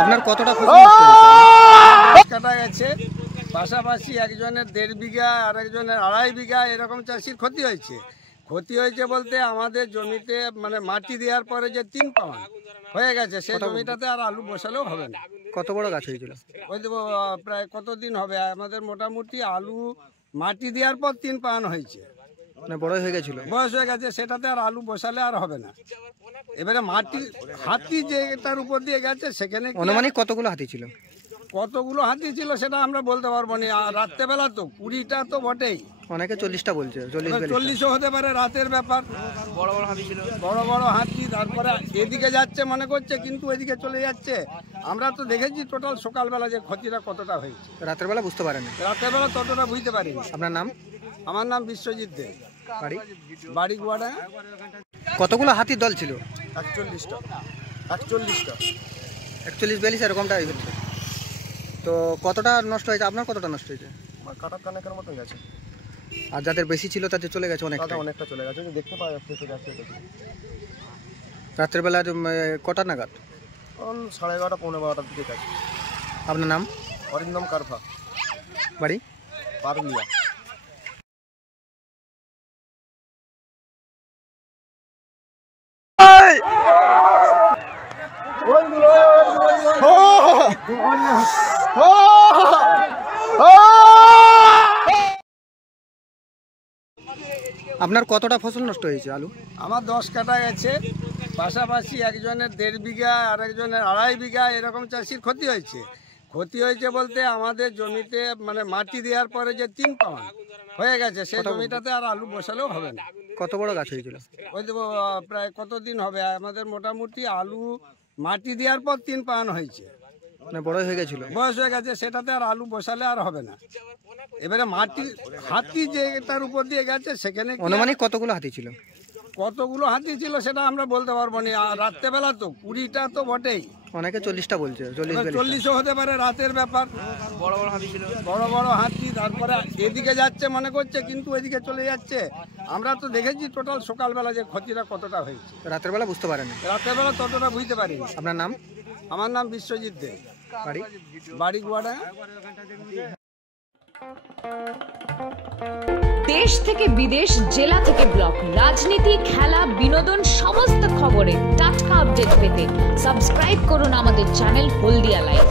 আপনার কতটা কাটা গেছে, পাশাপাশি একজনের 1.5 বিঘা আর একজনের 2.5 বিঘা এরকম চাষির ক্ষতি হয়েছে। ক্ষতি হয়েছে বলতে আমাদের জমিতে মানে মাটি দেওয়ার পরে যে 3 পাউন্ড হয়ে গেছে, সেই জমিটাতে আর আলু বসালেও হবে না। কত বড় গাছ হয়েছিল? ওই দেবো প্রায় কতদিন হবে, আমাদের মোটামুটি আলু মাটি দেওয়ার পর 3 পাউন্ড হয়েছে, মানে বড় হয়ে গেছিল, বয়স হয়ে গেছে, সেটাতে আর আলু বসালে আর হবে না। এবারে মাটি হাতি যেটার উপর দিয়ে গেছে সেখানে অনুমানিক কতগুলো হাতি ছিল? কতগুলো হাতি ছিল সেটা আমরা বলতে পারবো না। রাত্রেবেলা তো 20টা তো বটেই, অনেকে 40টা বলছে, 40ও হতে পারে, রাতের ব্যাপার। বড় বড় হাতি ছিল, বড় বড় হাতি। তারপরে এদিকে যাচ্ছে মনে করছে, কিন্তু এদিকে চলে যাচ্ছে। আমরা তো দেখেছি টোটাল সকালবেলা যে ক্ষতিটা কতটা হয়েছে, রাতের বেলা বুঝতে পারেন? রাতের বেলা ততটা বুঝতে পারি। আপনার নাম? আমার নাম বিশ্বজিৎ দে, বাড়ি গুয়াডা। কতগুলো হাতির দল ছিল? 41টা। 41-42 এরকমটা হয়েছে। তো কতটা নষ্ট হয়েছে? আপনার কতটা নষ্ট হয়েছে? কাটার কানেকের মতো গেছে। আর যাদের বেশি ছিল তাদের চলে গেছে অনেকটা চলে গেছে, দেখতে পাওয়া যাচ্ছে। রাত্রের বেলা কটা নাগাদ? 11:30 পৌনে 12টার দিকে গেছে। আপনার নাম? অরিন্দম কারফা, বাড়ি পারুলিয়া। আপনার কতটা ফসল নষ্ট হয়েছে আলু? আমার 10 কাটা গেছে, পাশাপাশি একজনের 1.5 বিঘা আর একজনের 2.5 বিঘা এরকম চাষির ক্ষতি হয়েছে। ক্ষতি হয়েছে বলতে আমাদের জমিতে মানে মাটি দেওয়ার পরে যে 3 পাউন্ড হয়ে গেছে, সেই জমিটাতে আর আলু বসালেও হবে না। কত বড় গাছ হয়েছিল? ওই দেবো প্রায় কতদিন হবে, আমাদের মোটামুটি আলু মাটি দেওয়ার পর 3 পাউন্ড হয়েছে, মানে বড় হয়ে গেছিল, বয়স হয়ে গেছে, সেটাতে আর আলু বসালে আর হবে না। এবারে মাটি হাতি যেটার উপর দিয়ে গেছে সেখানে অনুমানিক কতগুলো হাতি ছিল? কতগুলো হাতি ছিল সেটা আমরা বলতে পারবো না। রাত্রেবেলা তো 20টা তো বটেই, অনেকে 40টা বলছে, 40ও হতে পারে, রাতের ব্যাপার। বড় বড় হাতি ছিল, বড় বড় হাতি। তারপরে এদিকে যাচ্ছে মনে করছে, কিন্তু এদিকে চলে যাচ্ছে। আমরা তো দেখেছি টোটাল সকালবেলা যে ক্ষতিটা কতটা হয়েছে, রাতের বেলা বুঝতে পারেন? রাতের বেলা ততটা বুঝতে পারি। আপনার নাম? আমার নাম বিশ্বজিৎ দে, বাড়ি গুয়াডা। দেশ থেকে বিদেশ, জেলা থেকে ব্লক, রাজনীতি, খেলা, বিনোদন সমস্ত খবরে টাটকা আপডেট পেতে সাবস্ক্রাইব করুন আমাদের চ্যানেল হলদিয়া লাইভ।